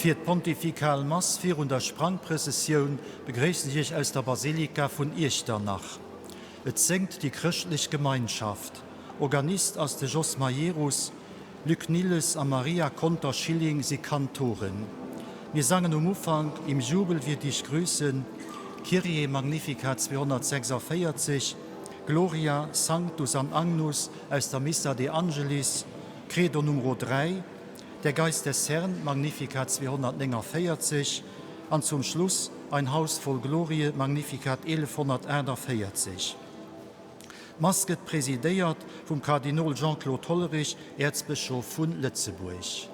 Für die Pontifikal Mass für der Sprangprozession begrüßen sich aus der Basilika von Echternach. Es singt die christliche Gemeinschaft. Organist aus der Jos Majerus, Luc Niles und Maria Konter Schilling, sie Kantoren. Wir sangen am Anfang, im Jubel wir dich grüßen, Kyrie Magnificat 246, Gloria Sanctus an Agnus aus der Missa de Angelis, Credo Nummer 3, der Geist des Herrn, Magnificat 249, und zum Schluss ein Haus voll Glorie, Magnificat 1141. Masket präsidiert vom Kardinal Jean-Claude Hollerich, Erzbischof von Lützeburg.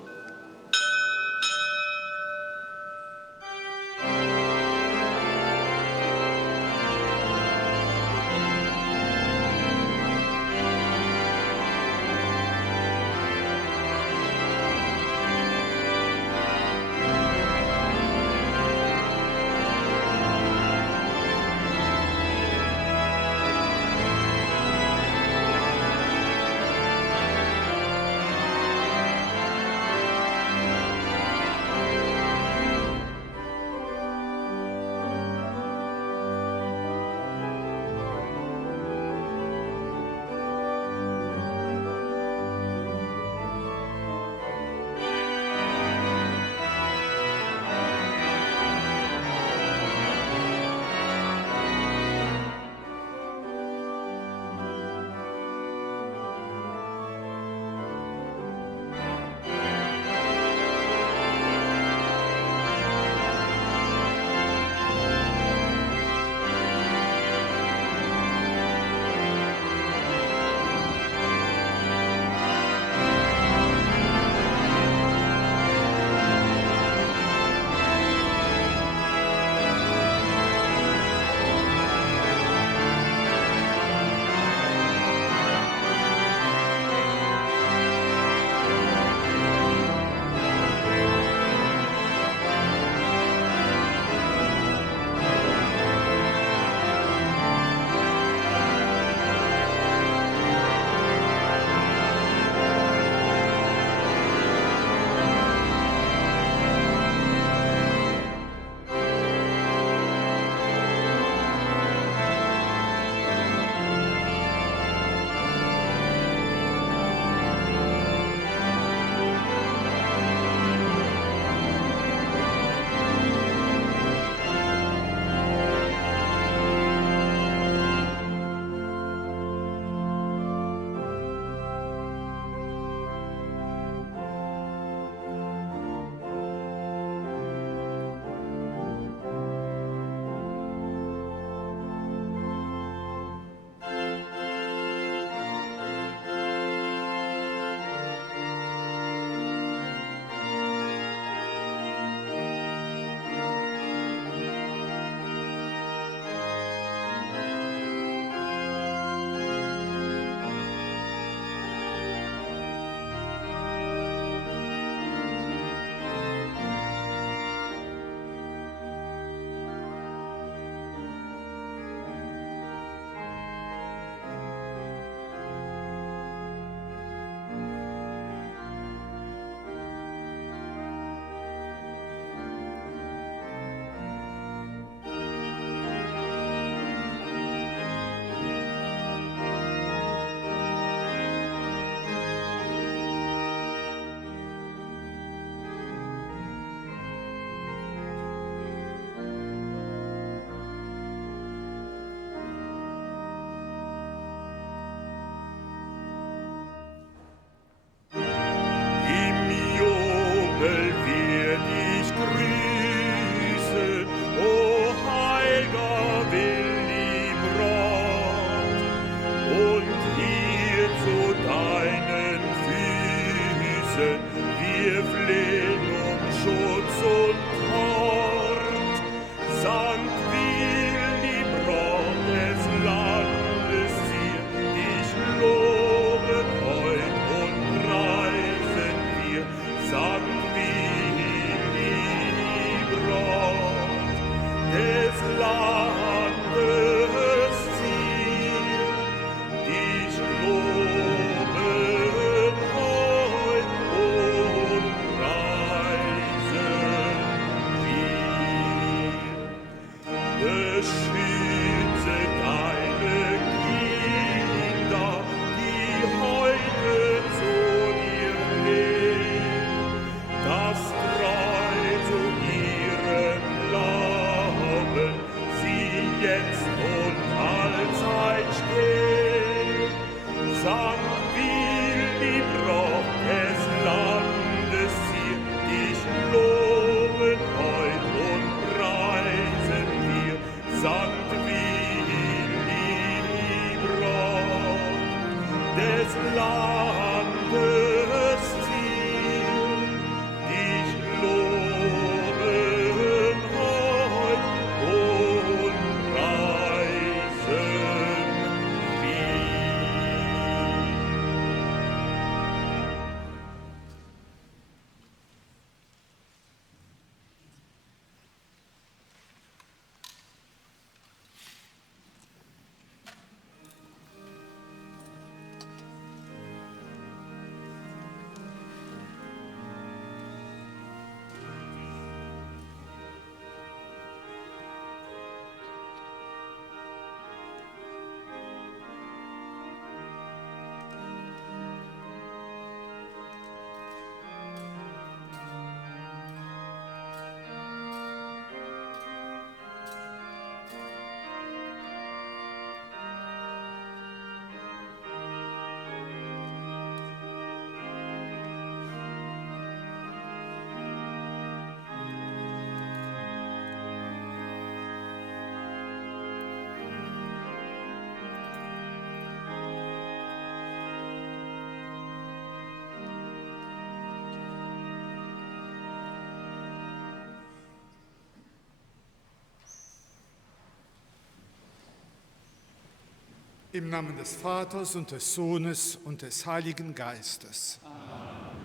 Im Namen des Vaters und des Sohnes und des Heiligen Geistes. Amen.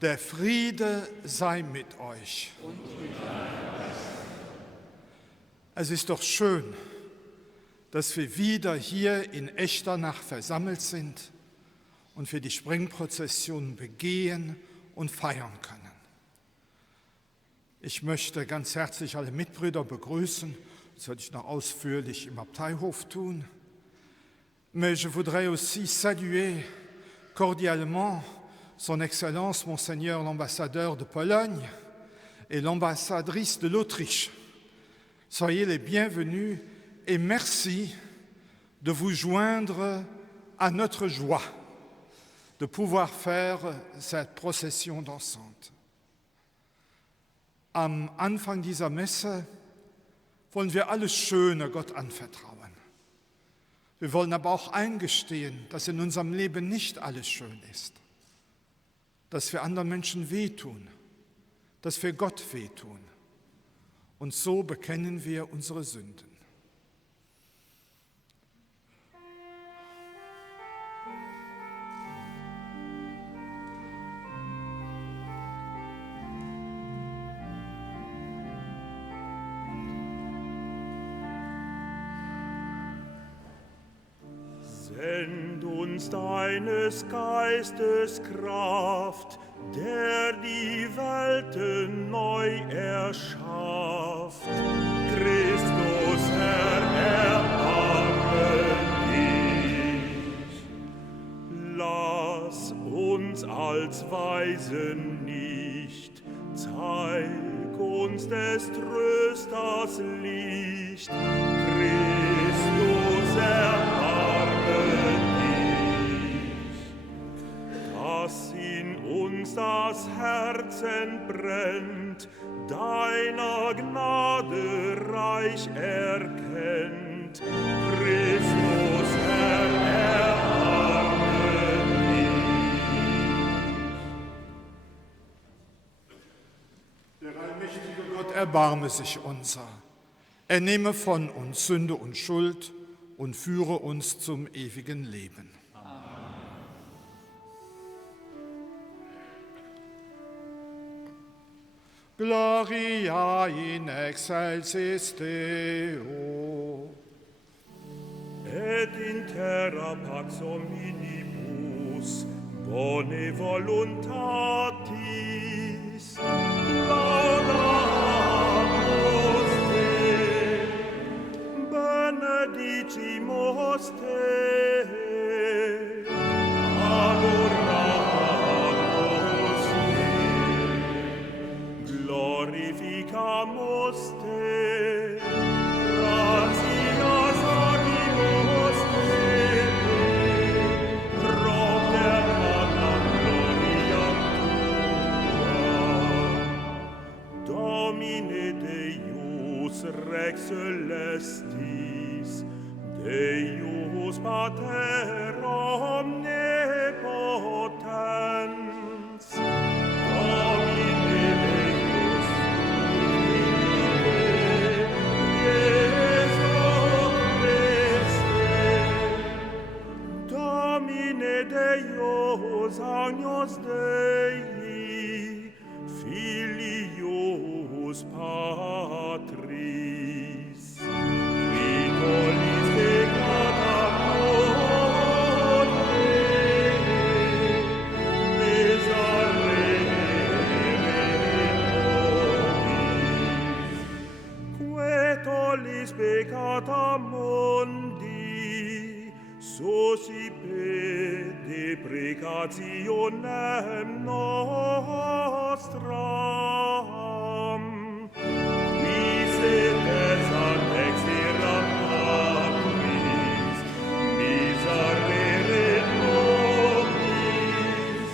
Der Friede sei mit euch. Und mit es ist doch schön, dass wir wieder hier in Echternach versammelt sind und für die Springprozession begehen und feiern können. Ich möchte ganz herzlich alle Mitbrüder begrüßen. Das werde ich noch ausführlich im Abteihof tun. Mais je voudrais aussi saluer cordialement Son Excellence, Monseigneur l'ambassadeur de Pologne et l'ambassadrice de l'Autriche. Soyez les bienvenus et merci de vous joindre à notre joie de pouvoir faire cette procession dansante. Am Anfang dieser Messe wollen wir alles Schöne Gott anvertrauen. Wir wollen aber auch eingestehen, dass in unserem Leben nicht alles schön ist, dass wir anderen Menschen wehtun, dass wir Gott wehtun. Und so bekennen wir unsere Sünden. Send uns deines Geistes Kraft, der die Welten neu erschafft. Christus, Herr, erbarme dich. Lass uns als Weisen nicht, zeig uns des Trösters Licht. Christus, erbarme dich. Dass in uns das Herzen brennt, deiner Gnade reich erkennt. Christus, Herr, erbarme dich. Der allmächtige Gott erbarme sich unser. Er nehme von uns Sünde und Schuld und führe uns zum ewigen Leben. Gloria in excelsis Deo. Et in terra pax hominibus bone voluntatis laudamus te, benedicimus te, adoramus te, glorificamus te, gratias agimus te, propter panem gloriam tua. Domine Deus Rex Celestis, Deus Pater omnipotens, Domine Deus Jesu Christe, Domine Deus Agnus Dei, Filius Patris, qui tollis peccata mundi, miserere nobis. Que tollis peccata mundi, suscipe deprecationem nostram, qui sedes ad exteram patris, miserere nobis,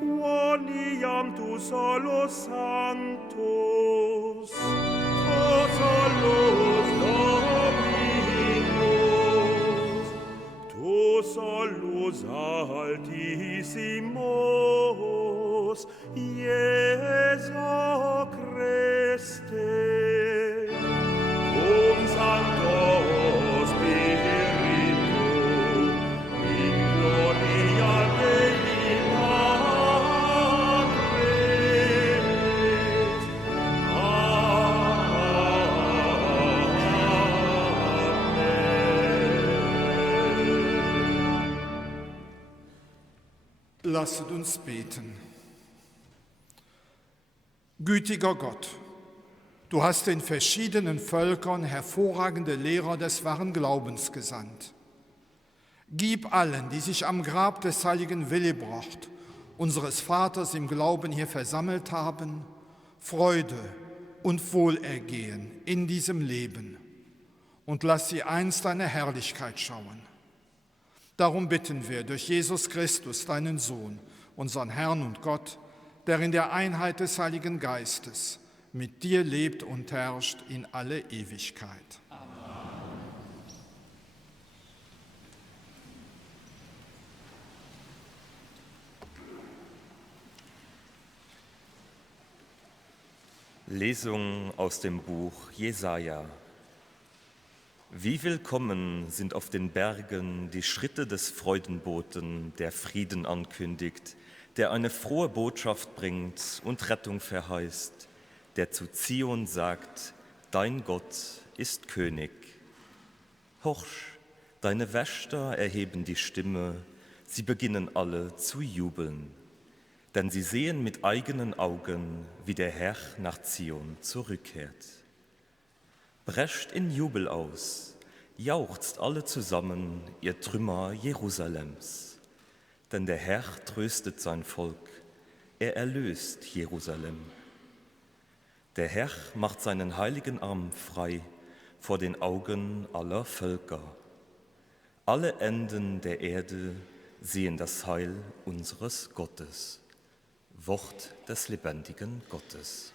quoniam tu solus sanctus, tu solus Dominus, tu solus altissimus, Jesu Christe, cum Sancto Spiritus, lasset uns beten. Gütiger Gott, du hast den verschiedenen Völkern hervorragende Lehrer des wahren Glaubens gesandt. Gib allen, die sich am Grab des heiligen Willibrord, unseres Vaters im Glauben hier versammelt haben, Freude und Wohlergehen in diesem Leben und lass sie einst deine Herrlichkeit schauen. Darum bitten wir durch Jesus Christus, deinen Sohn, unseren Herrn und Gott, der in der Einheit des Heiligen Geistes mit dir lebt und herrscht in alle Ewigkeit. Lesung aus dem Buch Jesaja. Wie willkommen sind auf den Bergen die Schritte des Freudenboten, der Frieden ankündigt, der eine frohe Botschaft bringt und Rettung verheißt, der zu Zion sagt, dein Gott ist König. Horch, deine Wächter erheben die Stimme, sie beginnen alle zu jubeln. Denn sie sehen mit eigenen Augen, wie der Herr nach Zion zurückkehrt. Brecht in Jubel aus, jauchzt alle zusammen, ihr Trümmer Jerusalems. Denn der Herr tröstet sein Volk, er erlöst Jerusalem. Der Herr macht seinen heiligen Arm frei vor den Augen aller Völker. Alle Enden der Erde sehen das Heil unseres Gottes. Wort des lebendigen Gottes.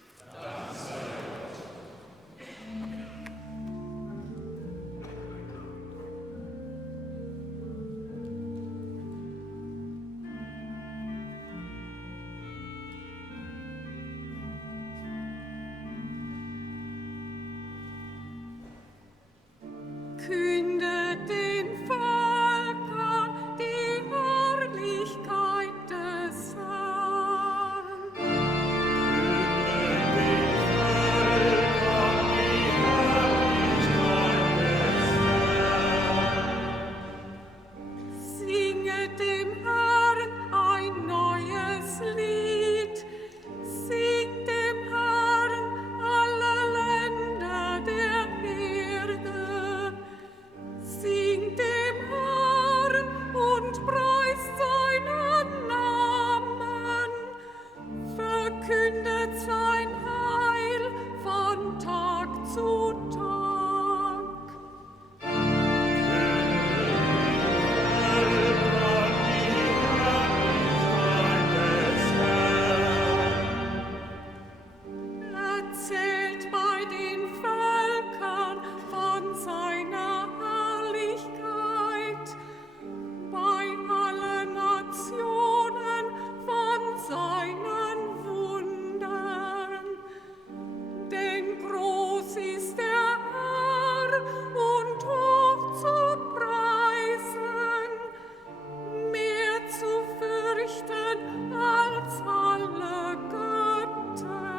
Kündet den Völkern die Herrlichkeit des Herrn. Singet dem Herrn ein neues Lied. Singt dem Herrn alle Länder der Erde. Singt dem Herrn und preist seinen Namen. Verkündet sein Heil von Tag zu Tag. Erzählt bei den Völkern von seiner Herrlichkeit, bei allen Nationen von seinen Wundern. Denn groß ist der Herr und hoch zu preisen, mehr zu fürchten als alle Götter.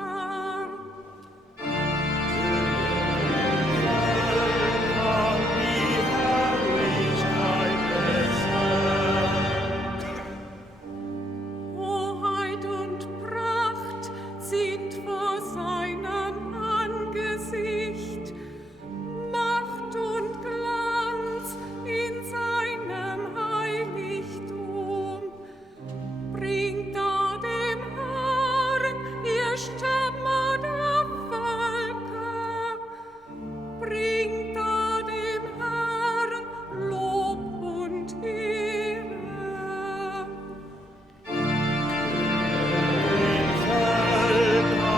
Hoheit und Pracht sind vor seinem Angesicht, Macht und Glanz in seinem Heiligtum. Bringt da dem Herrn, ihr Stämme der Völker, bringt da dem Herrn Lob und Ehre. Völker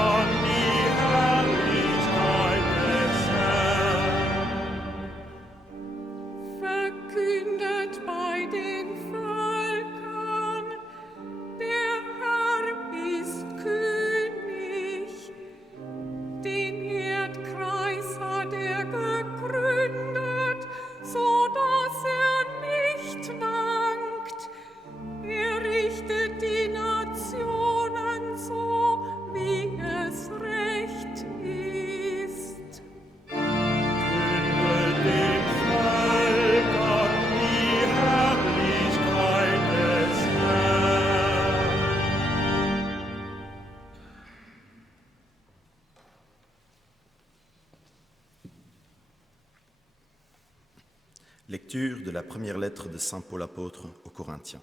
Lecture de la première lettre de saint Paul apôtre aux Corinthiens.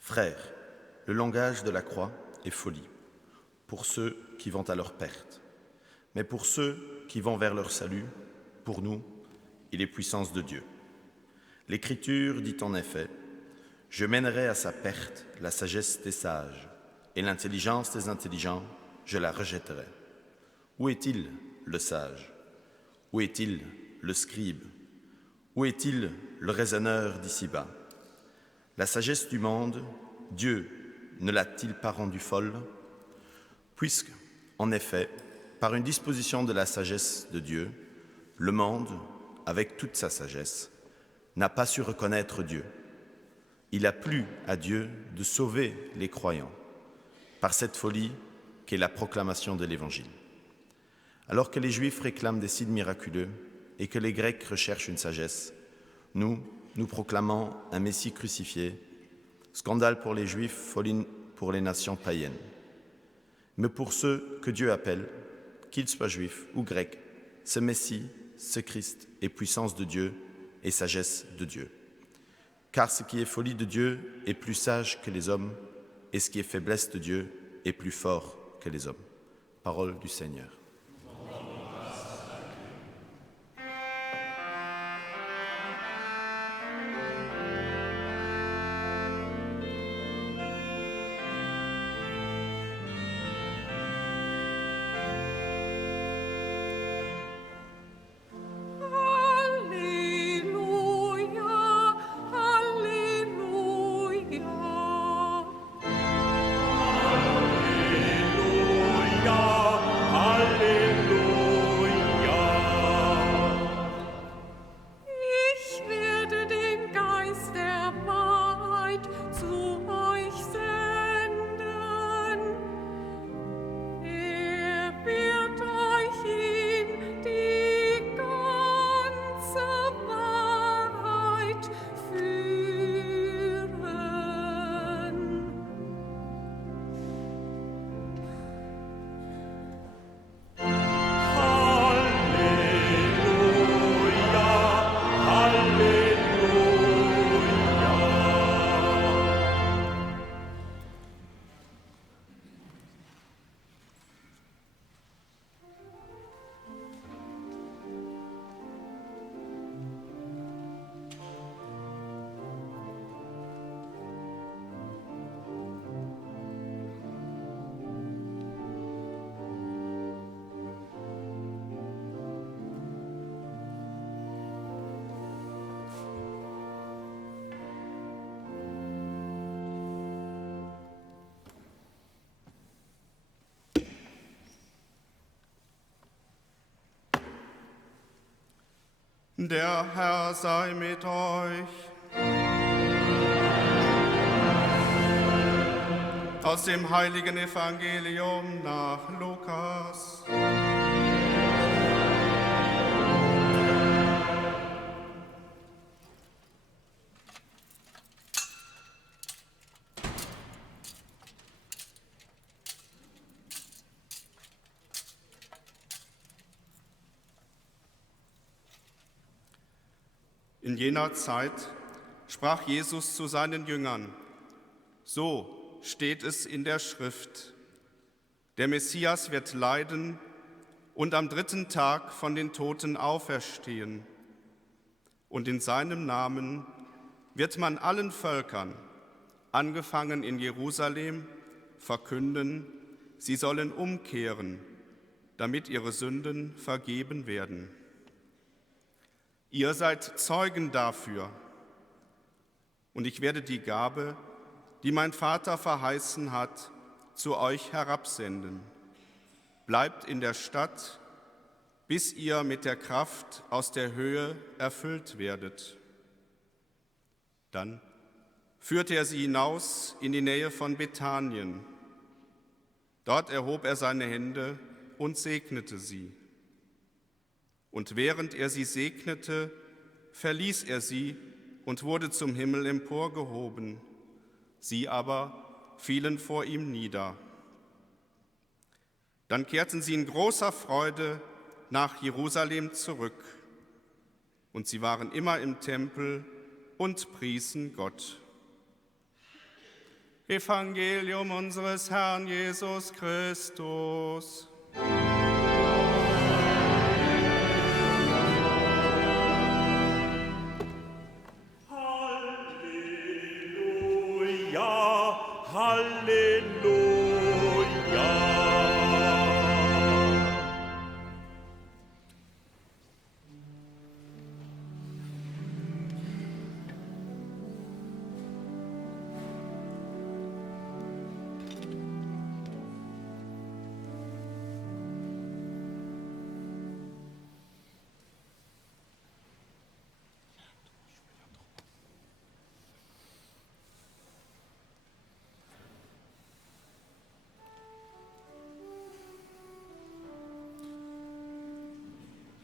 Frères, le langage de la croix est folie pour ceux qui vont à leur perte, mais pour ceux qui vont vers leur salut, pour nous, il est puissance de Dieu. L'Écriture dit en effet « Je mènerai à sa perte la sagesse des sages, et l'intelligence des intelligents, je la rejetterai. Où est-il le sage? Où est-il le scribe? Où est-il le raisonneur d'ici-bas? La sagesse du monde, Dieu ne l'a-t-il pas rendue folle? Puisque, en effet, par une disposition de la sagesse de Dieu, le monde, avec toute sa sagesse, n'a pas su reconnaître Dieu. Il a plu à Dieu de sauver les croyants par cette folie qu'est la proclamation de l'Évangile. Alors que les Juifs réclament des signes miraculeux et que les Grecs recherchent une sagesse, nous proclamons un Messie crucifié, scandale pour les Juifs, folie pour les nations païennes. Mais pour ceux que Dieu appelle, qu'ils soient Juifs ou Grecs, ce Messie, ce Christ est puissance de Dieu et sagesse de Dieu. Car ce qui est folie de Dieu est plus sage que les hommes, et ce qui est faiblesse de Dieu est plus fort que les hommes. Parole du Seigneur. Der Herr sei mit euch. Aus dem heiligen Evangelium nach Lukas. In jener Zeit sprach Jesus zu seinen Jüngern: So steht es in der Schrift: Der Messias wird leiden und am 3. Tag von den Toten auferstehen. Und in seinem Namen wird man allen Völkern, angefangen in Jerusalem, verkünden, sie sollen umkehren, damit ihre Sünden vergeben werden. Ihr seid Zeugen dafür, und ich werde die Gabe, die mein Vater verheißen hat, zu euch herabsenden. Bleibt in der Stadt, bis ihr mit der Kraft aus der Höhe erfüllt werdet. Dann führte er sie hinaus in die Nähe von Bethanien. Dort erhob er seine Hände und segnete sie. Und während er sie segnete, verließ er sie und wurde zum Himmel emporgehoben. Sie aber fielen vor ihm nieder. Dann kehrten sie in großer Freude nach Jerusalem zurück. Und sie waren immer im Tempel und priesen Gott. Evangelium unseres Herrn Jesus Christus. Halleluja, Halleluja.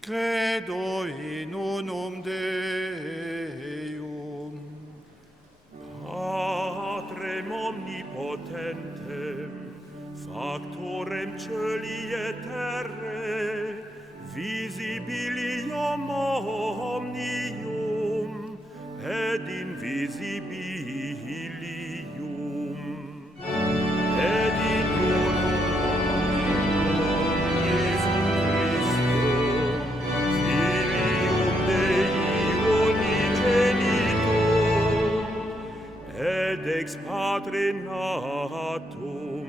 Credo in unum Deum, Patrem omnipotentem, factorem celi et terrae, visibilium omnium, et invisibilium, et in unum Iesum Christo, Filium Dei unigenitum, et ex Patre natum,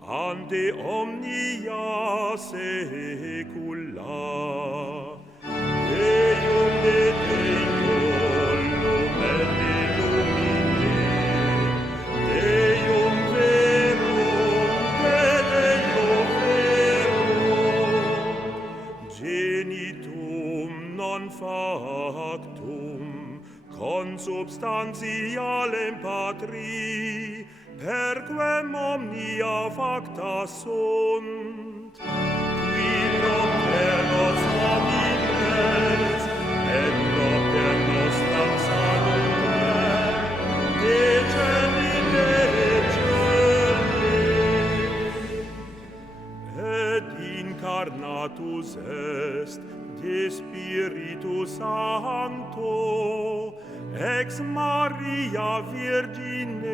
ante omnia saecula, Deum de Deum et illumine, Deum verum de Deo verum, genitum non factum, consubstantialem Patri, perquem omnia facta sunt, qui propter nos homines, et propter nostram salute, deceni et incarnatus est de Spiritus Sancto, ex Maria Virgine,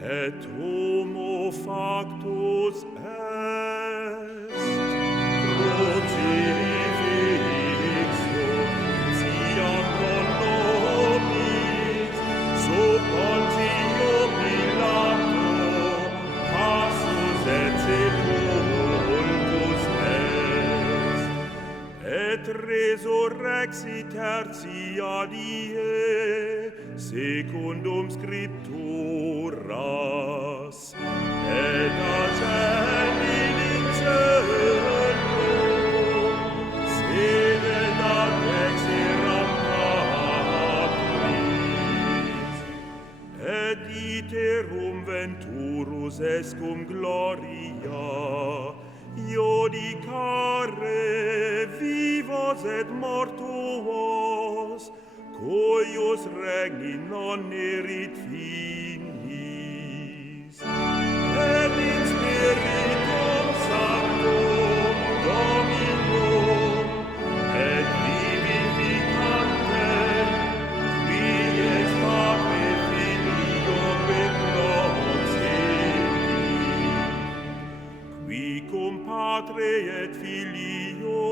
et homo factus est, crucifixum siam pro nobis, sub Pontio Pilato, passus et sepultus est, et resurrexit tertia die, secundum Scripturas, et ascendit in caelum, sedet ad dexteram Patris, et iterum venturus est cum gloria, iudicare vivos et mortuos, cuius regni non erit finis, et in Spiritum Sanctum Dominum, et vivificantem, qui ex Patre Filio beproximit, qui cum Patre et Filio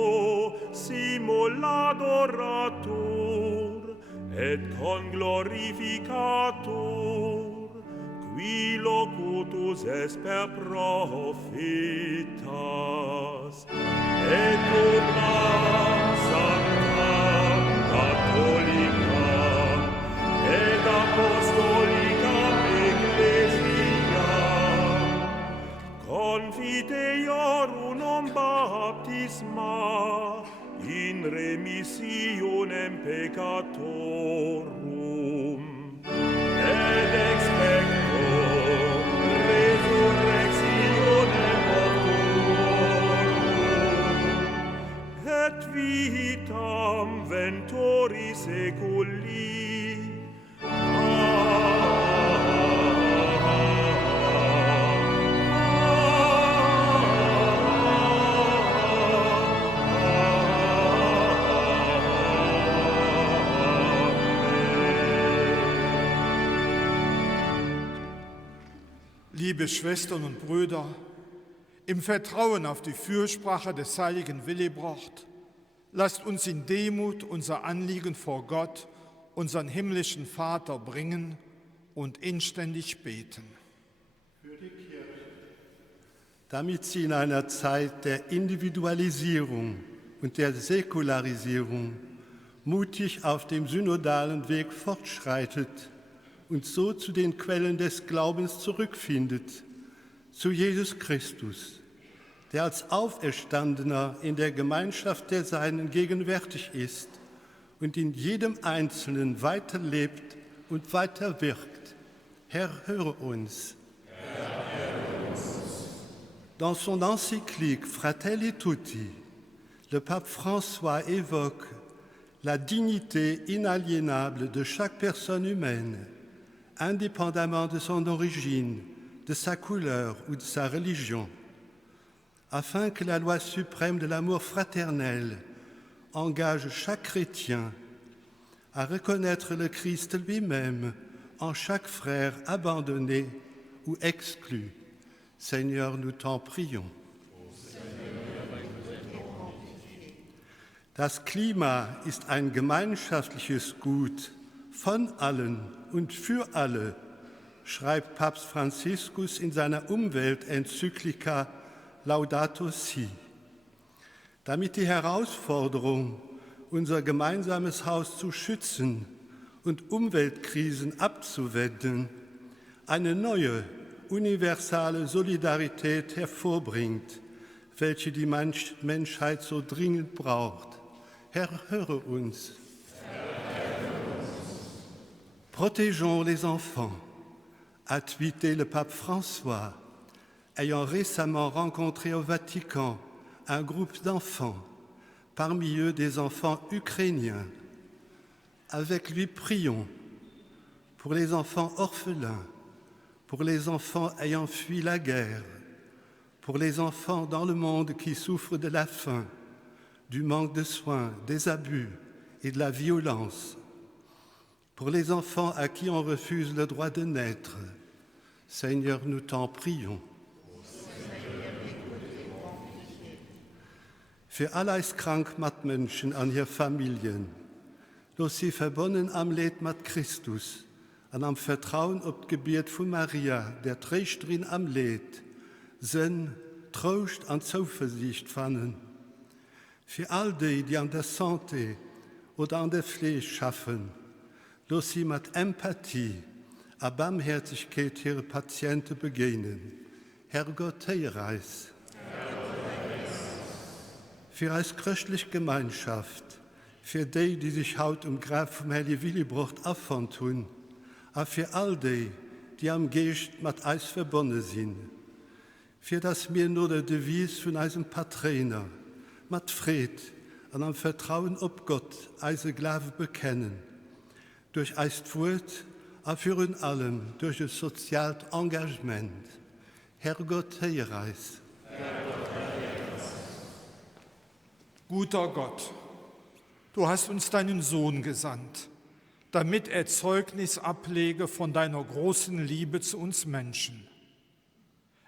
simul adoratur, et conglorificatur, qui locutus est per prophetas, et unam sanctam catholicam, et apostolicam ecclesiam, confiteor unum baptisma, in remissionem peccatorum, et expecto resurrectionem mortuorum, et vitam ventori seculi. Liebe Schwestern und Brüder, im Vertrauen auf die Fürsprache des heiligen Willibrord, lasst uns in Demut unser Anliegen vor Gott, unseren himmlischen Vater, bringen und inständig beten. Für die Kirche, damit sie in einer Zeit der Individualisierung und der Säkularisierung mutig auf dem synodalen Weg fortschreitet und so zu den Quellen des Glaubens zurückfindet, zu Jesus Christus, der als Auferstandener in der Gemeinschaft der Seinen gegenwärtig ist und in jedem Einzelnen weiterlebt und weiterwirkt. Herr, höre uns. Dans son encyclique Fratelli Tutti, le pape François évoque la dignité inaliénable de chaque personne humaine, indépendamment de son origine, de sa couleur ou de sa religion, afin que la loi suprême de l'amour fraternel engage chaque chrétien à reconnaître le Christ lui-même en chaque frère abandonné ou exclu. Seigneur, nous t'en prions. Das Klima ist ein gemeinschaftliches Gut von allen und für alle, schreibt Papst Franziskus in seiner Umweltenzyklika Laudato Si. Damit die Herausforderung, unser gemeinsames Haus zu schützen und Umweltkrisen abzuwenden, eine neue, universale Solidarität hervorbringt, welche die Menschheit so dringend braucht. Herr, höre uns. Protégeons les enfants, a tweeté le pape François, ayant récemment rencontré au Vatican un groupe d'enfants, parmi eux des enfants ukrainiens. Avec lui, prions pour les enfants orphelins, pour les enfants ayant fui la guerre, pour les enfants dans le monde qui souffrent de la faim, du manque de soins, des abus et de la violence, pour les enfants à qui on refuse le droit de naître. Seigneur, nous t'en prions. Für alles krank mat Menschen an ihr Familien, los sie verbunden am Leid mat Christus, an am Vertrauen op Gebet von Maria, der Trägerin am Leid, Sinn, Trost an Zuversicht fanden. Für all die an der Santé oder an der Pflege schaffen, los sie mit Empathie, a Barmherzigkeit ihre Patienten begegnen. Herrgott, Heilreis. Für als christliche Gemeinschaft, für die sich haut Grab vom Heiligen Willibrord abfand tun, aber für all die am Geist mit uns verbunden sind, für das wir nur der Devis von unserem Patroner, mit Fried und am Vertrauen auf Gott, unsere Glaube bekennen, durch ein Wort, aber für uns allem durch das soziale Engagement. Herrgott, Heilreis. Guter Gott, du hast uns deinen Sohn gesandt, damit er Zeugnis ablege von deiner großen Liebe zu uns Menschen.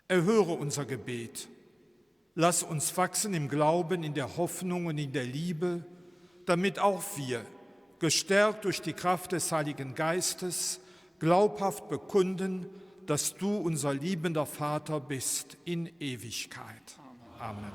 Erhöre unser Gebet. Lass uns wachsen im Glauben, in der Hoffnung und in der Liebe, damit auch wir, gestärkt durch die Kraft des Heiligen Geistes, glaubhaft bekunden, dass du unser liebender Vater bist in Ewigkeit. Amen.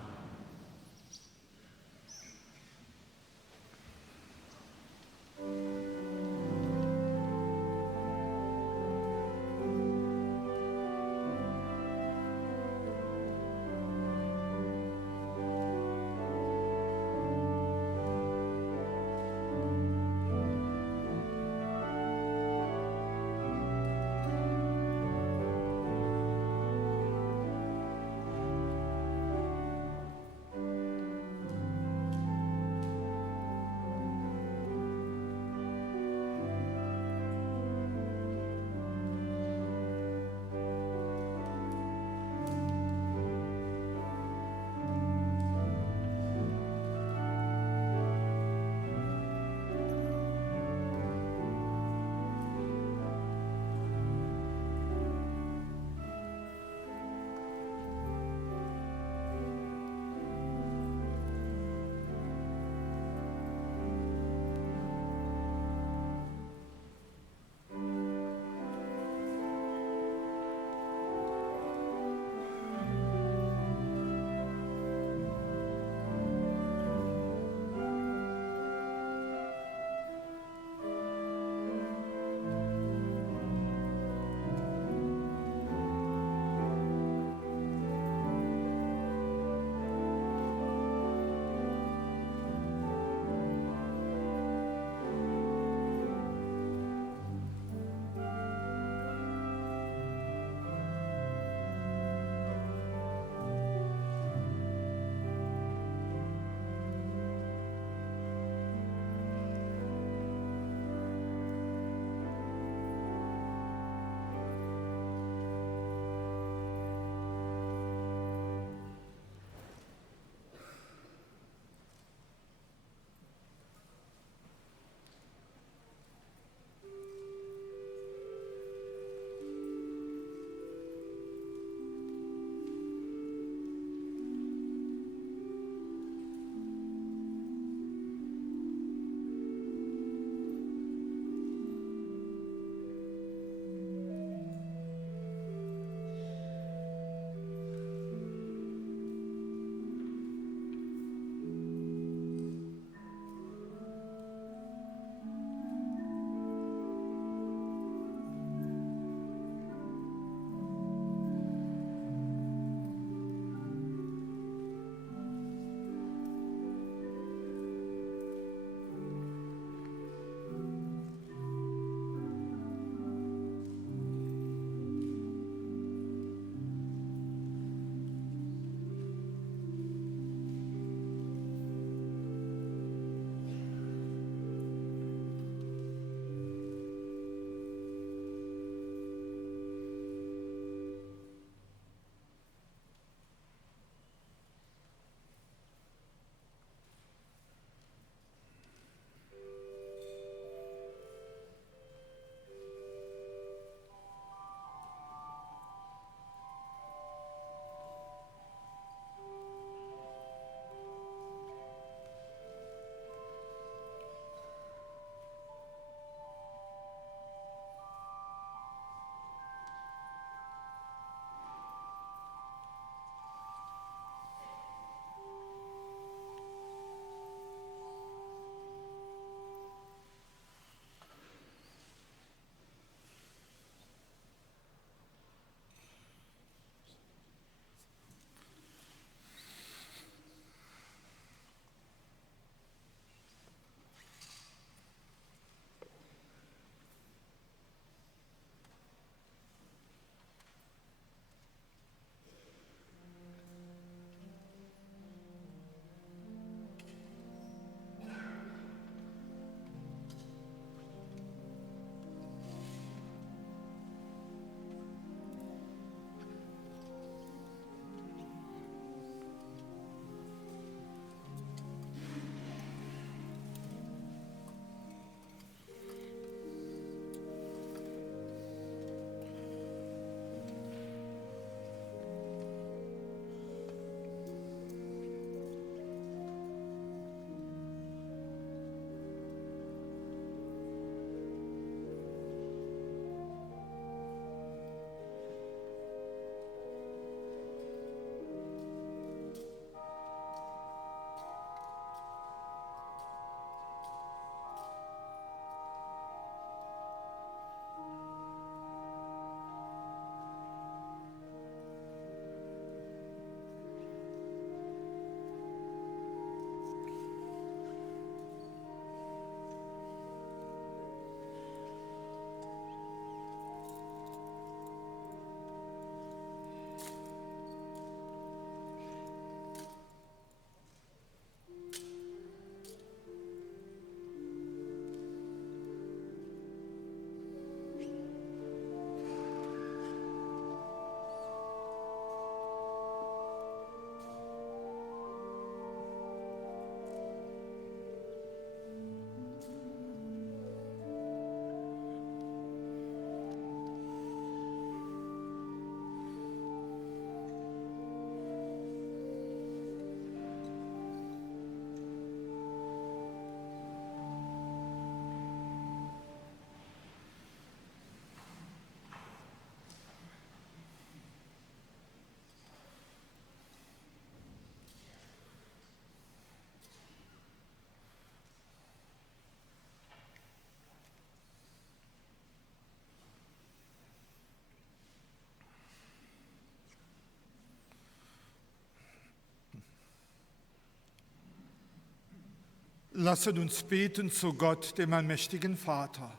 Lasset uns beten zu Gott, dem allmächtigen Vater,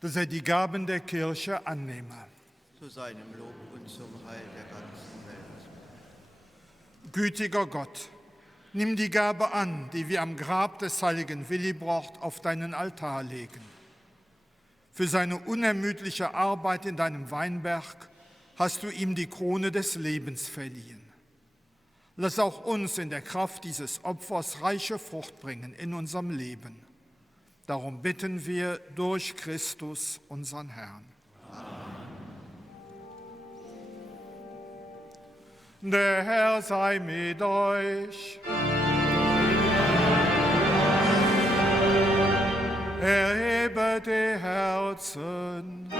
dass er die Gaben der Kirche annehme. Zu seinem Lob und zum Heil der ganzen Welt. Gütiger Gott, nimm die Gabe an, die wir am Grab des heiligen Willibrord auf deinen Altar legen. Für seine unermüdliche Arbeit in deinem Weinberg hast du ihm die Krone des Lebens verliehen. Lass auch uns in der Kraft dieses Opfers reiche Frucht bringen in unserem Leben. Darum bitten wir durch Christus, unseren Herrn. Amen. Der Herr sei mit euch. Erhebet die Herzen.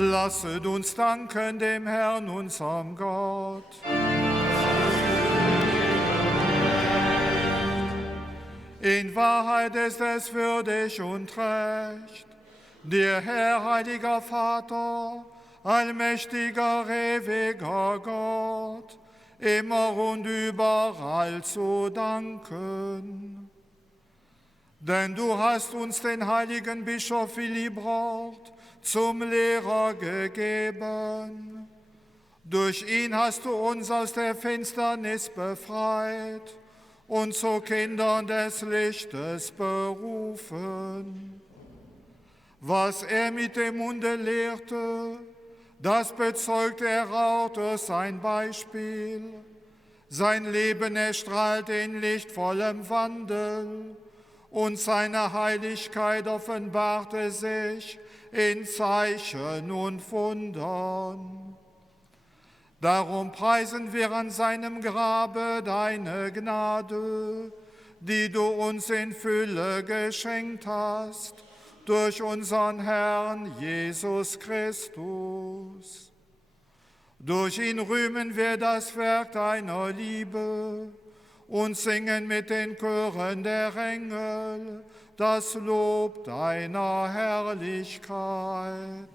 Lasset uns danken dem Herrn, unserem Gott. In Wahrheit ist es würdig und recht, dir, Herr, heiliger Vater, allmächtiger, ewiger Gott, immer und überall zu danken. Denn du hast uns den heiligen Bischof Willibrord zum Lehrer gegeben. Durch ihn hast du uns aus der Finsternis befreit und zu Kindern des Lichtes berufen. Was er mit dem Munde lehrte, das bezeugt er auch durch sein Beispiel. Sein Leben erstrahlt in lichtvollem Wandel und seine Heiligkeit offenbarte sich in Zeichen und Wundern. Darum preisen wir an seinem Grabe deine Gnade, die du uns in Fülle geschenkt hast, durch unseren Herrn Jesus Christus. Durch ihn rühmen wir das Werk deiner Liebe und singen mit den Chören der Engel das Lob deiner Herrlichkeit.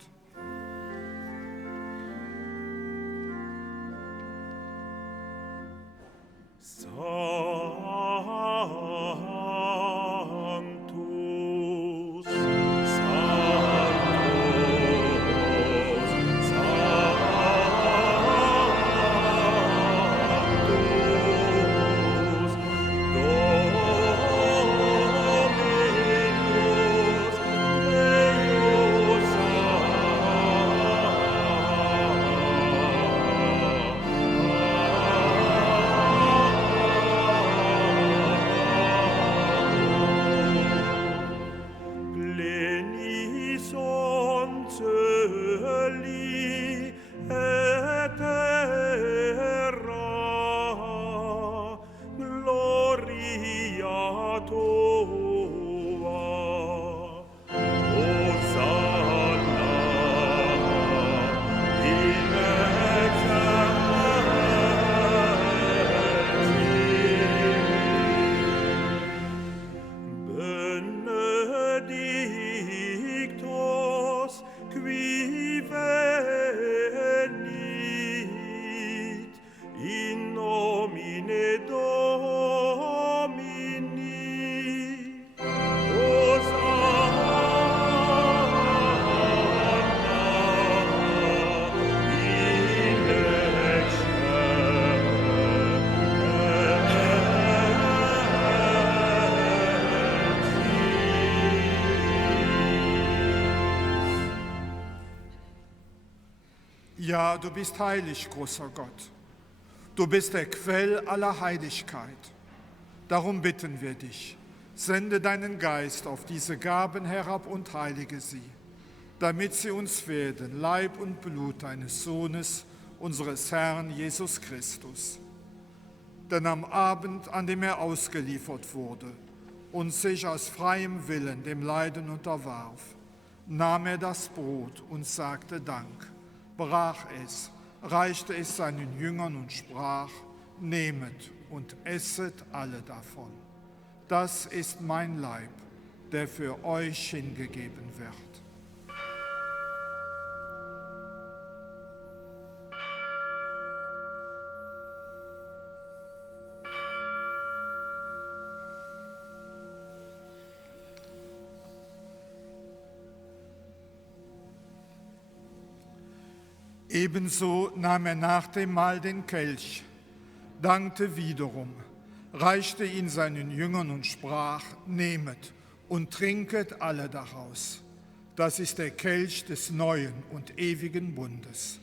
Ja, du bist heilig, großer Gott. Du bist der Quell aller Heiligkeit. Darum bitten wir dich, sende deinen Geist auf diese Gaben herab und heilige sie, damit sie uns werden, Leib und Blut deines Sohnes, unseres Herrn Jesus Christus. Denn am Abend, an dem er ausgeliefert wurde und sich aus freiem Willen dem Leiden unterwarf, nahm er das Brot und sagte Dank, brach es, reichte es seinen Jüngern und sprach: Nehmet und esset alle davon. Das ist mein Leib, der für euch hingegeben wird. Ebenso nahm er nach dem Mahl den Kelch, dankte wiederum, reichte ihn seinen Jüngern und sprach: Nehmet und trinket alle daraus. Das ist der Kelch des neuen und ewigen Bundes,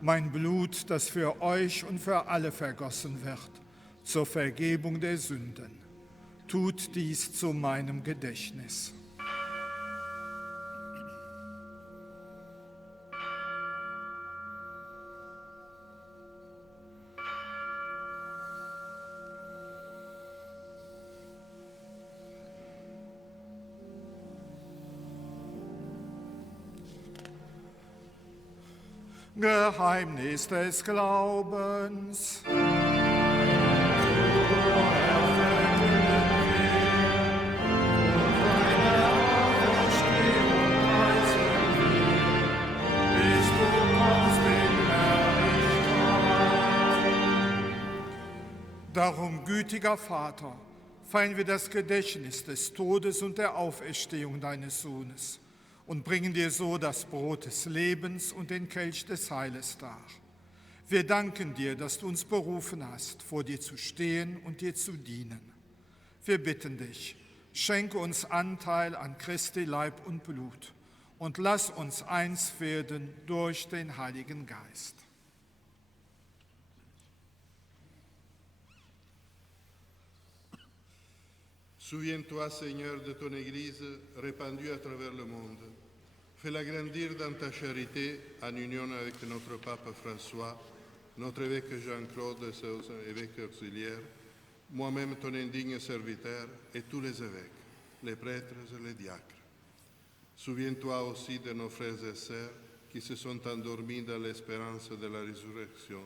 mein Blut, das für euch und für alle vergossen wird, zur Vergebung der Sünden. Tut dies zu meinem Gedächtnis. Geheimnis des Glaubens. Darum, gütiger Vater, feiern wir das Gedächtnis des Todes und der Auferstehung deines Sohnes und bringen dir so das Brot des Lebens und den Kelch des Heiles dar. Wir danken dir, dass du uns berufen hast, vor dir zu stehen und dir zu dienen. Wir bitten dich, schenke uns Anteil an Christi Leib und Blut und lass uns eins werden durch den Heiligen Geist. Souviens-toi, Seigneur, de ton Église répandue à travers le monde. Fais-la grandir dans ta charité en union avec notre pape François, notre évêque Jean-Claude et ses évêques auxiliaires, moi-même ton indigne serviteur et tous les évêques, les prêtres et les diacres. Souviens-toi aussi de nos frères et sœurs qui se sont endormis dans l'espérance de la résurrection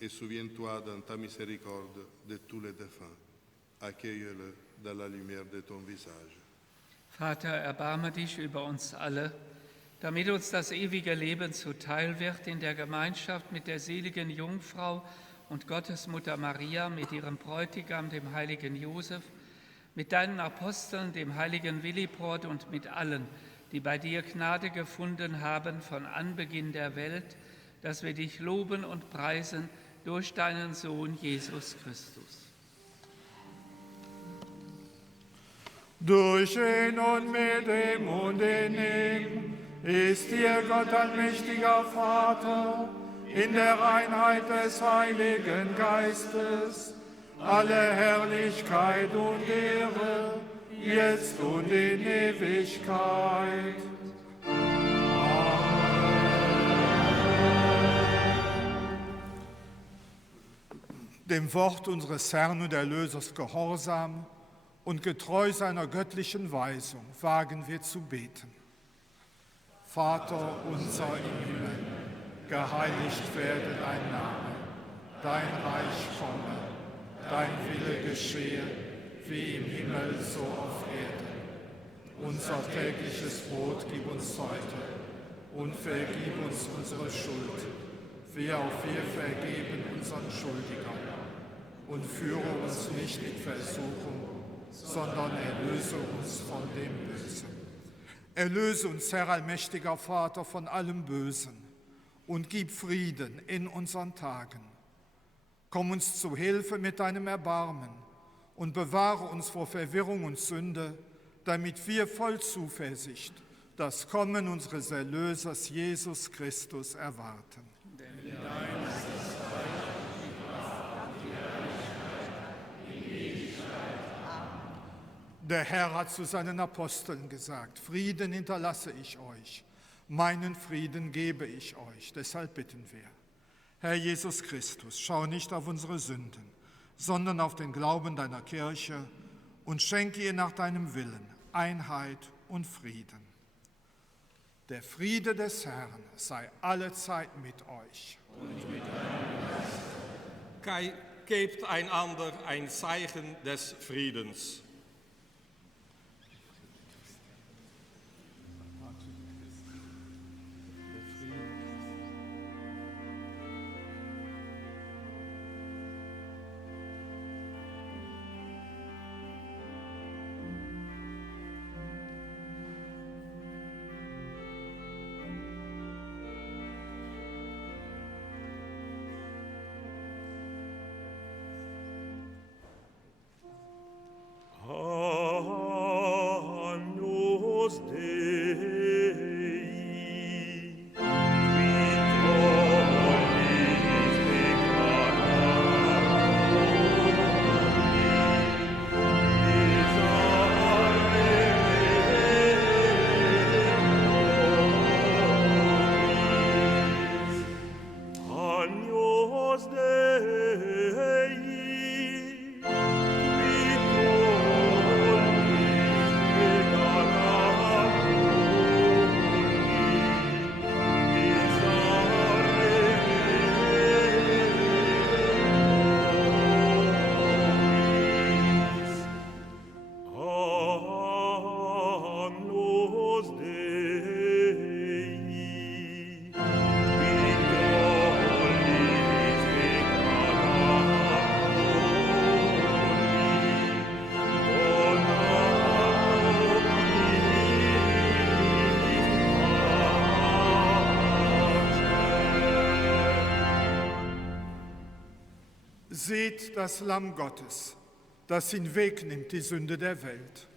et souviens-toi dans ta miséricorde de tous les défunts. Accueille-le dans la lumière de ton visage. Vater, erbarme dich über uns alle, damit uns das ewige Leben zuteil wird in der Gemeinschaft mit der seligen Jungfrau und Gottesmutter Maria, mit ihrem Bräutigam, dem heiligen Josef, mit deinen Aposteln, dem heiligen Willibrord und mit allen, die bei dir Gnade gefunden haben von Anbeginn der Welt, dass wir dich loben und preisen durch deinen Sohn Jesus Christus. Durch ihn und mit ihm und in ihm ist dir Gott allmächtiger Vater, in der Einheit des Heiligen Geistes, alle Herrlichkeit und Ehre, jetzt und in Ewigkeit. Dem Wort unseres Herrn und Erlösers gehorsam und getreu seiner göttlichen Weisung wagen wir zu beten. Vater unser im Himmel, geheiligt werde dein Name, dein Reich komme, dein Wille geschehe, wie im Himmel so auf Erden. Unser tägliches Brot gib uns heute und vergib uns unsere Schuld, wie auch wir vergeben unseren Schuldigern. Und führe uns nicht in Versuchung, sondern erlöse uns von dem Bösen. Erlöse uns, Herr allmächtiger Vater, von allem Bösen und gib Frieden in unseren Tagen. Komm uns zu Hilfe mit deinem Erbarmen und bewahre uns vor Verwirrung und Sünde, damit wir voll Zuversicht das Kommen unseres Erlösers Jesus Christus erwarten. Denn dein ist das Reich, die Kraft und die Herrlichkeit in Ewigkeit. Amen. Der Herr hat zu seinen Aposteln gesagt: Frieden hinterlasse ich euch, meinen Frieden gebe ich euch. Deshalb bitten wir. Herr Jesus Christus, schau nicht auf unsere Sünden, sondern auf den Glauben deiner Kirche und schenke ihr nach deinem Willen Einheit und Frieden. Der Friede des Herrn sei allezeit mit euch. Und mit deinem Geist. Gebt einander ein Zeichen des Friedens. Seht das Lamm Gottes, das hinwegnimmt die Sünde der Welt.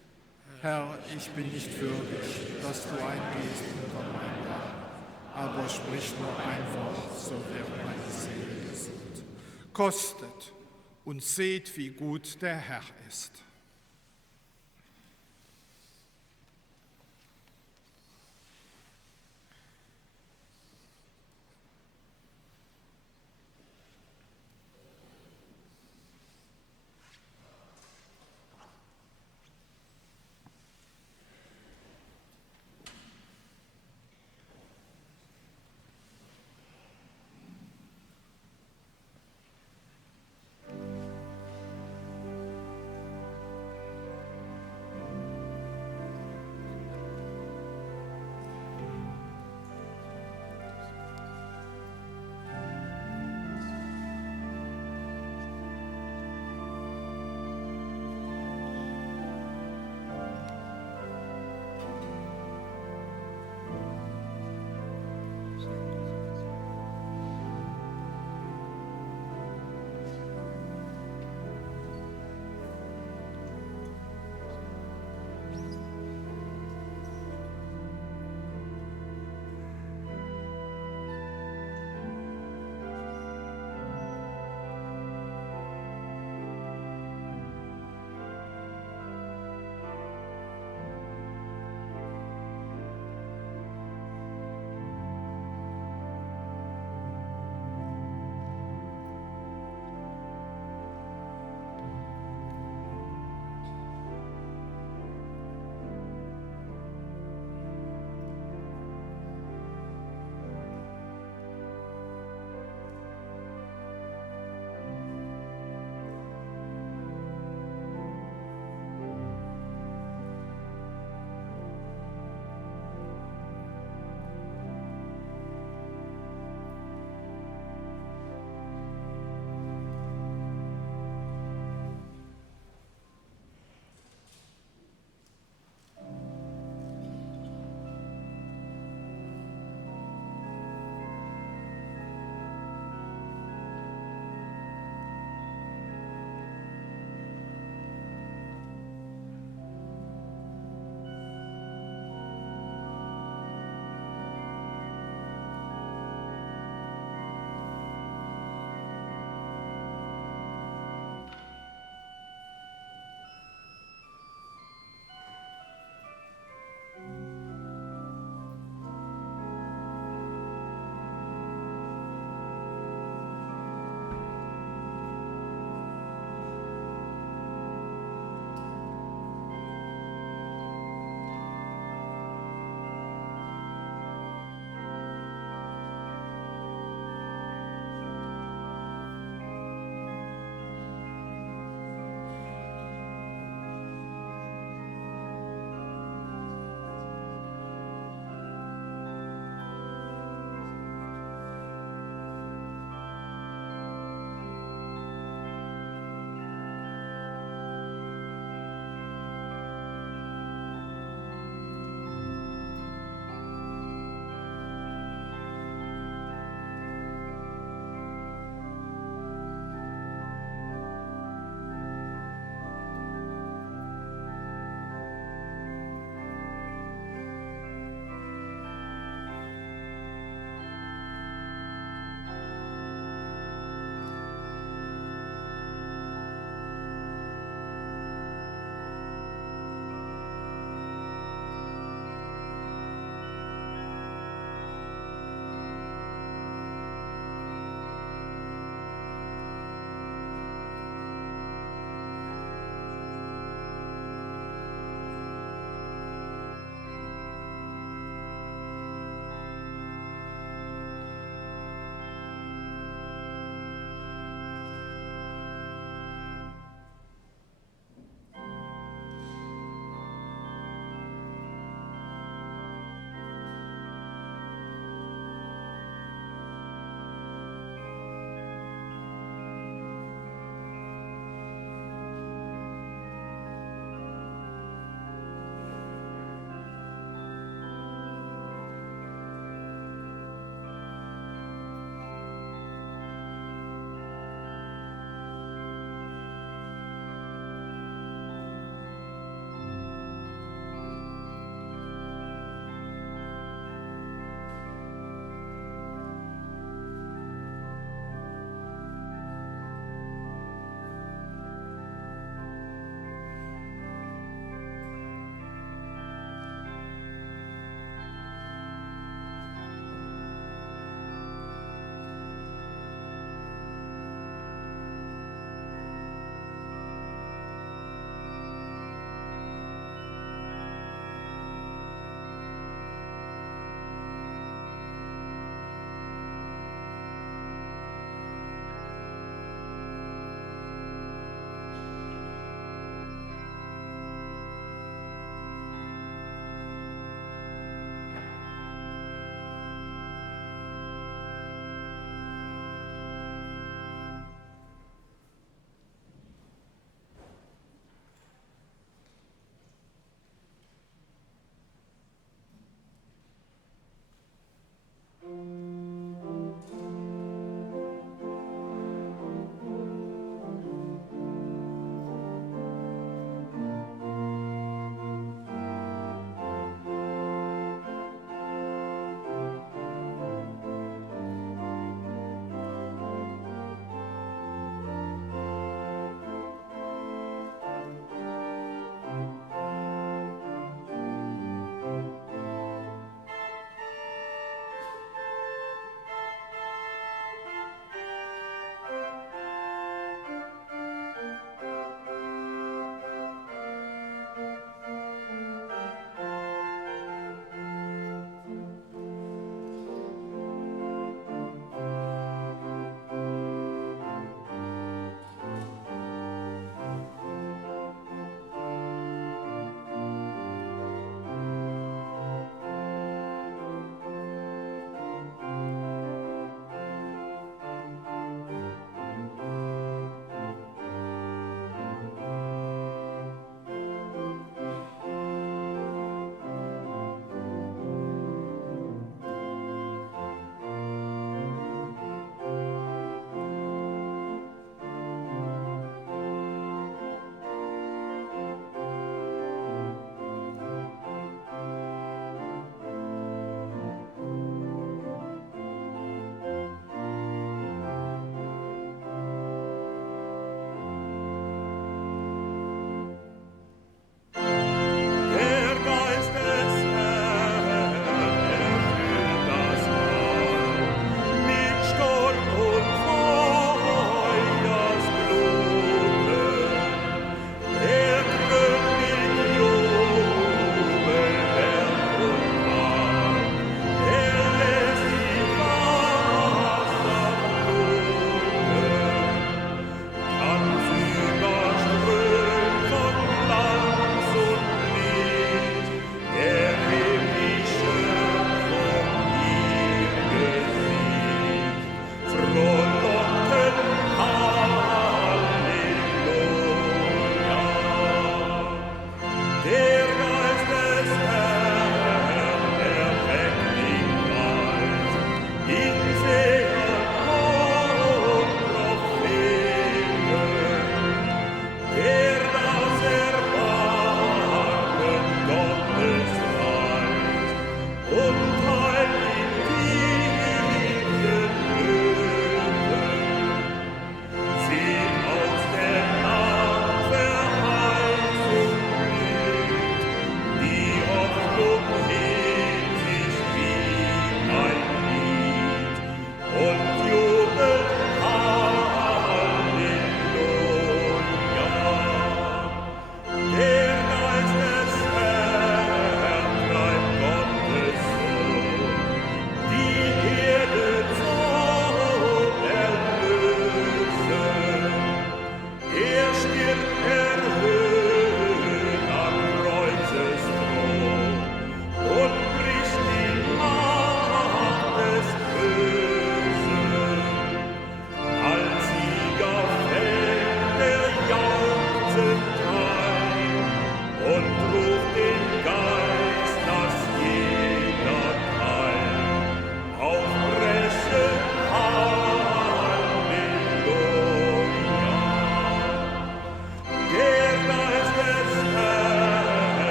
Herr, ich bin nicht würdig, dass du eingehst unter mein Dach, aber sprich nur ein Wort, so wird meine Seele gesund. Kostet und seht, wie gut der Herr ist.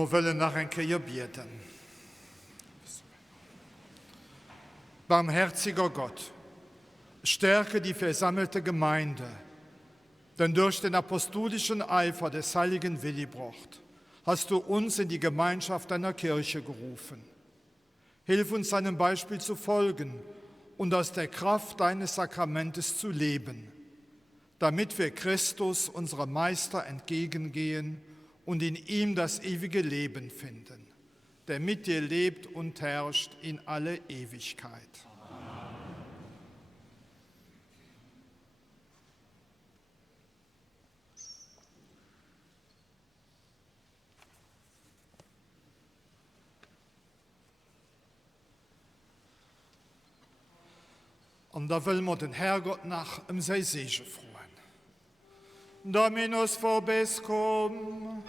Wir wollen nach ein Kehr beten. Barmherziger Gott, stärke die versammelte Gemeinde, denn durch den apostolischen Eifer des heiligen Willibrord hast du uns in die Gemeinschaft deiner Kirche gerufen. Hilf uns seinem Beispiel zu folgen und aus der Kraft deines Sakramentes zu leben, damit wir Christus, unserem Meister, entgegengehen und in ihm das ewige Leben finden, der mit dir lebt und herrscht in alle Ewigkeit. Und da will man den Herrgott nach sei Segen freuen. Dominus vobiscum.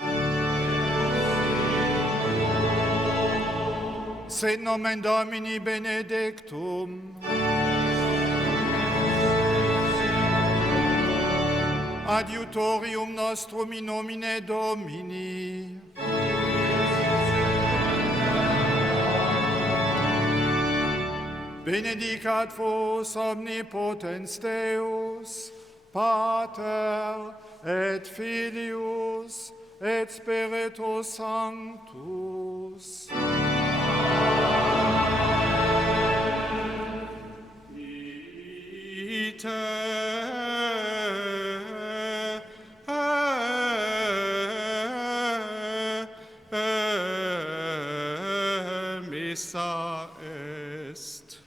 Sit nomen Domini benedictum. Adiutorium nostrum in nomine Domini. Benedicat vos omnipotens Deus, Pater et Filius et Spiritus Sanctus. Missa est.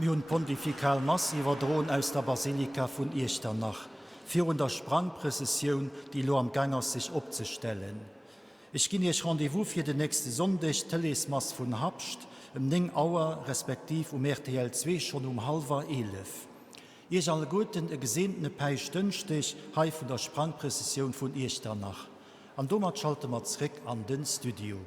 Wir haben pontifikal Mass überdrohen aus der Basilika von Echternach, für der Sprangprozession, die lo am Gang ist, sich abzustellen. Ich gehe euch Rendezvous für den nächsten Sonntag, Telesmass von Habst, um 9 Uhr, respektiv RTL 2 schon um 10:30. Ihr alle guten, gesehnten Peich dünstig, hei von der Sprangprozession von Echternach. Am Domat schalten wir zurück an den Studio.